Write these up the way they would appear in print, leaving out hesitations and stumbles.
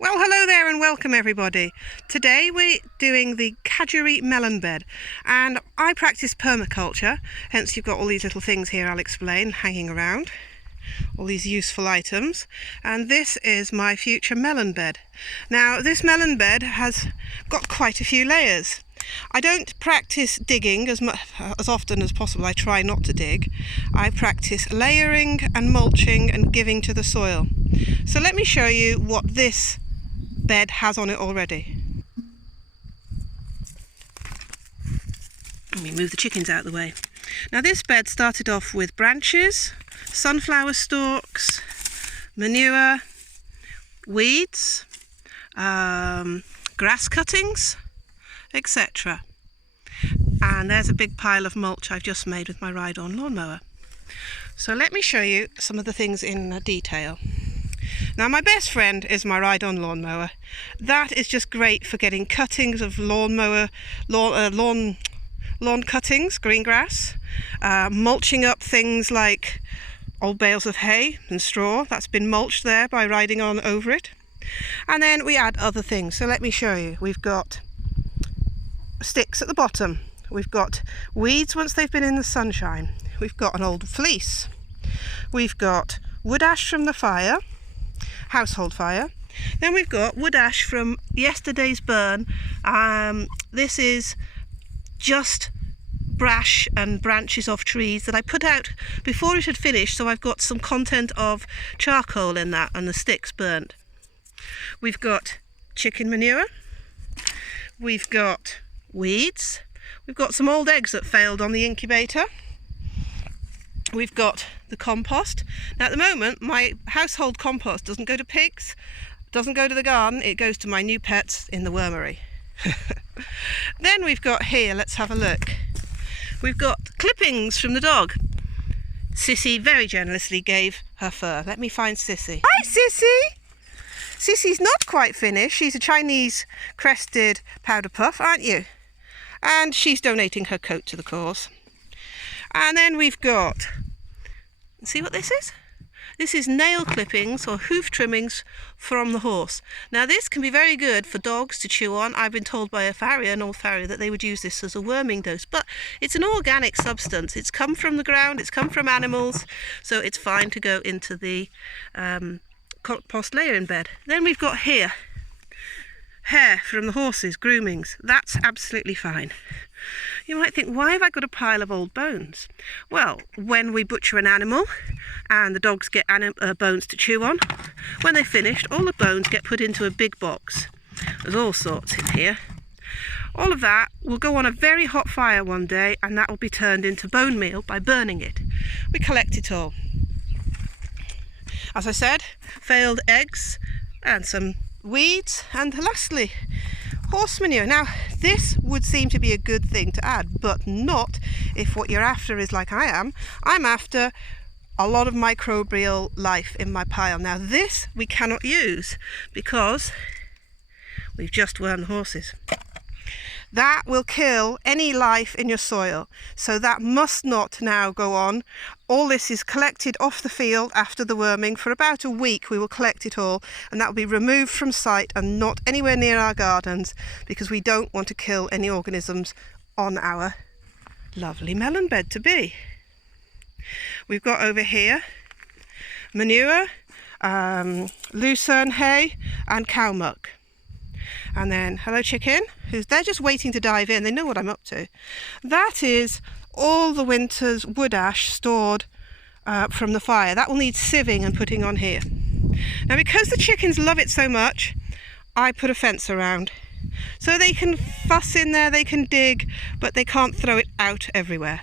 Well, hello there and welcome everybody. Today we're doing the kajari melon bed, and I practice permaculture, hence you've got all these little things here I'll explain hanging around, all these useful items, and this is my future melon bed. Now this melon bed has got quite a few layers. I don't practice digging as often as possible. I try not to dig. I practice layering and mulching and giving to the soil. So let me show you what this bed has on it already. Let me move the chickens out of the way. Now this bed started off with branches, sunflower stalks, manure, weeds, grass cuttings, etc. And there's a big pile of mulch I've just made with my ride-on lawnmower. So let me show you some of the things in detail. Now my best friend is my ride-on lawnmower. That is just great for getting cuttings of lawn cuttings, green grass, mulching up things like old bales of hay and straw. That's been mulched there by riding on over it. And then we add other things. So let me show you. We've got sticks at the bottom. We've got weeds once they've been in the sunshine. We've got an old fleece. We've got wood ash from the fire, household fire. Then we've got wood ash from yesterday's burn. This is just brash and branches of trees that I put out before it had finished, so I've got some content of charcoal in that and the sticks burnt. We've got chicken manure. We've got weeds. We've got some old eggs that failed on the incubator. We've got the compost. Now at the moment my household compost doesn't go to pigs, doesn't go to the garden, it goes to my new pets in the wormery. Then we've got here, let's have a look. We've got clippings from the dog. Sissy very generously gave her fur. Let me find Sissy. Hi Sissy! Sissy's not quite finished. She's a Chinese crested powder puff, aren't you? And she's donating her coat to the cause. And then we've got, see what this is? This is nail clippings or hoof trimmings from the horse. Now this can be very good for dogs to chew on. I've been told by an old farrier, that they would use this as a worming dose, but it's an organic substance. It's come from the ground, it's come from animals, so it's fine to go into the compost layering bed. Then we've got here, hair from the horses, groomings. That's absolutely fine. You might think, why have I got a pile of old bones? Well, when we butcher an animal and the dogs get bones to chew on, when they're finished, all the bones get put into a big box. There's all sorts in here. All of that will go on a very hot fire one day, and that will be turned into bone meal by burning it. We collect it all. As I said, failed eggs and some weeds, and lastly, horse manure. Now this would seem to be a good thing to add, but not if what you're after is like I am. I'm after a lot of microbial life in my pile. Now this we cannot use because we've just wormed the horses. That will kill any life in your soil, so that must not now go on. All this is collected off the field after the worming. For about a week we will collect it all, and that will be removed from site and not anywhere near our gardens, because we don't want to kill any organisms on our lovely melon bed to be. We've got over here manure, lucerne hay and cow muck. And then, hello chicken, they're just waiting to dive in. They know what I'm up to. That is all the winter's wood ash stored from the fire. That will need sieving and putting on here. Now because the chickens love it so much, I put a fence around. So they can fuss in there, they can dig, but they can't throw it out everywhere.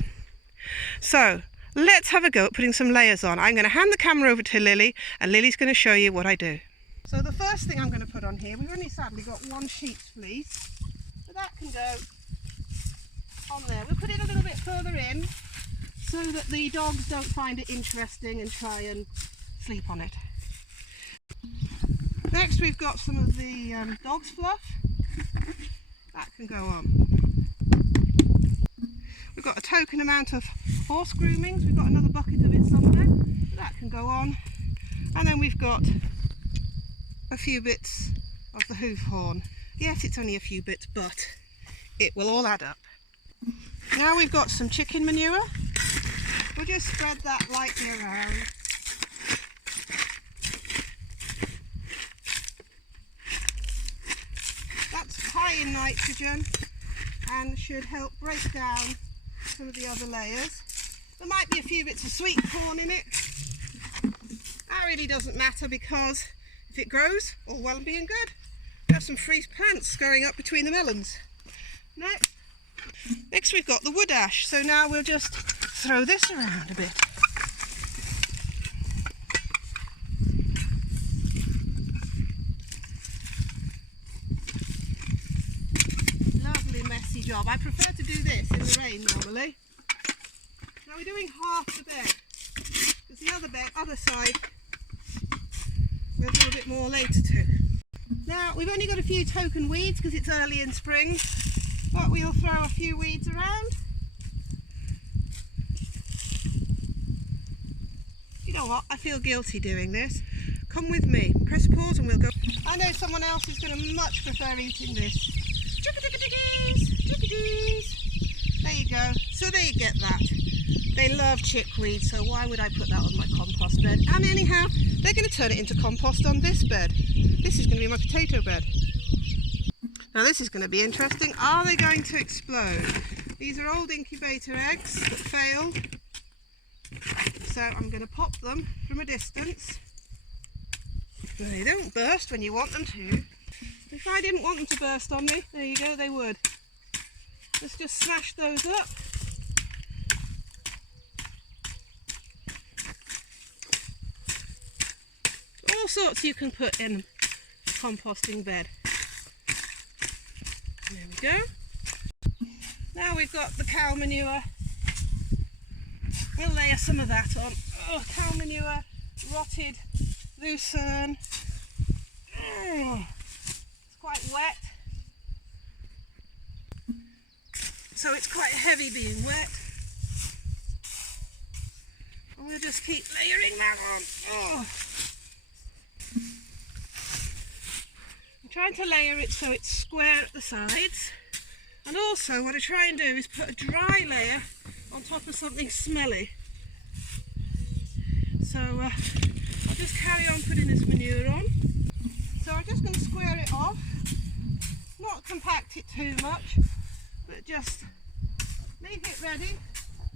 So let's have a go at putting some layers on. I'm going to hand the camera over to Lily, and Lily's going to show you what I do. So the first thing I'm going to put on here, we've only sadly got one sheep's fleece, so that can go on there. We'll put it a little bit further in so that the dogs don't find it interesting and try and sleep on it. Next we've got some of the dog's fluff. That can go on. We've got a token amount of horse groomings. We've got another bucket of it somewhere. That can go on. And then we've got a few bits of the hoof horn. Yes, it's only a few bits, but it will all add up. Now we've got some chicken manure. We'll just spread that lightly around. That's high in nitrogen and should help break down some of the other layers. There might be a few bits of sweet corn in it. That really doesn't matter, because if it grows, all well and being good. We have some free plants growing up between the melons. Next we've got the wood ash, so now we'll just throw this around a bit. Lovely messy job. I prefer to do this in the rain normally. Now we're doing half the bed, because the other side we'll do a bit more later too. Now we've only got a few token weeds because it's early in spring, but we'll throw a few weeds around. You know what, I feel guilty doing this. Come with me, press pause and we'll go. I know someone else is going to much prefer eating this. Chickadees, chickadees. There you go, so there you get that. They love chickweed, so why would I put that on my compost bed? And anyhow, they're going to turn it into compost on this bed. This is going to be my potato bed. Now this is going to be interesting. Are they going to explode? These are old incubator eggs that failed. So I'm going to pop them from a distance. They don't burst when you want them to. If I didn't want them to burst on me, there you go, they would. Let's just smash those up. All sorts you can put in a composting bed. There we go. Now we've got the cow manure. We'll layer some of that on. Oh, cow manure, rotted lucerne. Oh, it's quite wet. So it's quite heavy being wet. And we'll just keep layering that on. Oh. I'm trying to layer it so it's square at the sides. And also what I try and do is put a dry layer on top of something smelly. So I'll just carry on putting this manure on. So I'm just going to square it off, not compact it too much, but just make it ready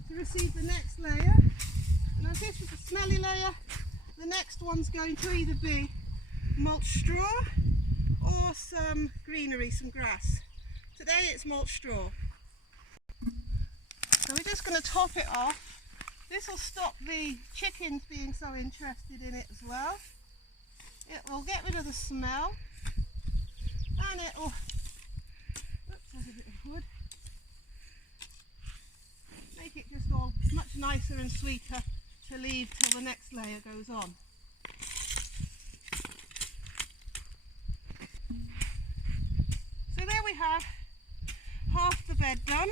to receive the next layer. And as this is a smelly layer, the next one's going to either be mulch straw or some greenery, some grass. Today it's mulch straw. So we're just going to top it off. This will stop the chickens being so interested in it as well. It will get rid of the smell, and it will, oops, there's a bit of wood, make it just all much nicer and sweeter to leave till the next layer goes on. So there we have half the bed done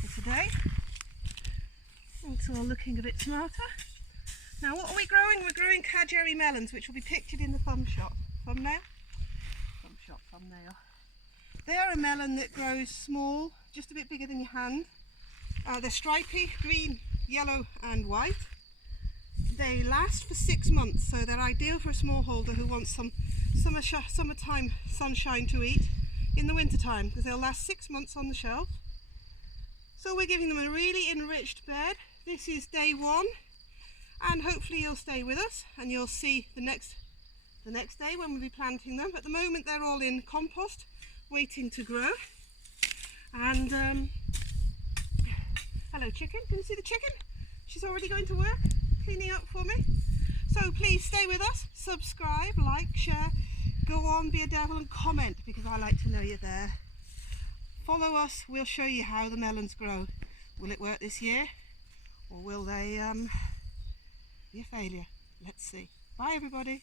for today. It's all looking a bit smarter. Now what are we growing? We're growing kajari melons, which will be pictured in the thumbnail. They're a melon that grows small, just a bit bigger than your hand. They're stripy, green, yellow and white. They last for 6 months, so they're ideal for a smallholder who wants some summertime sunshine to eat in the winter time, because they'll last 6 months on the shelf. So we're giving them a really enriched bed. This is day 1, and hopefully you'll stay with us and you'll see the next day when we'll be planting them. At the moment they're all in compost, waiting to grow. And hello chicken, can you see the chicken? She's already going to work, cleaning up for me. So please stay with us, subscribe, like, share, go on, be a devil and comment, because I like to know you're there. Follow us, we'll show you how the melons grow. Will it work this year, or will they be a failure? Let's see. Bye everybody.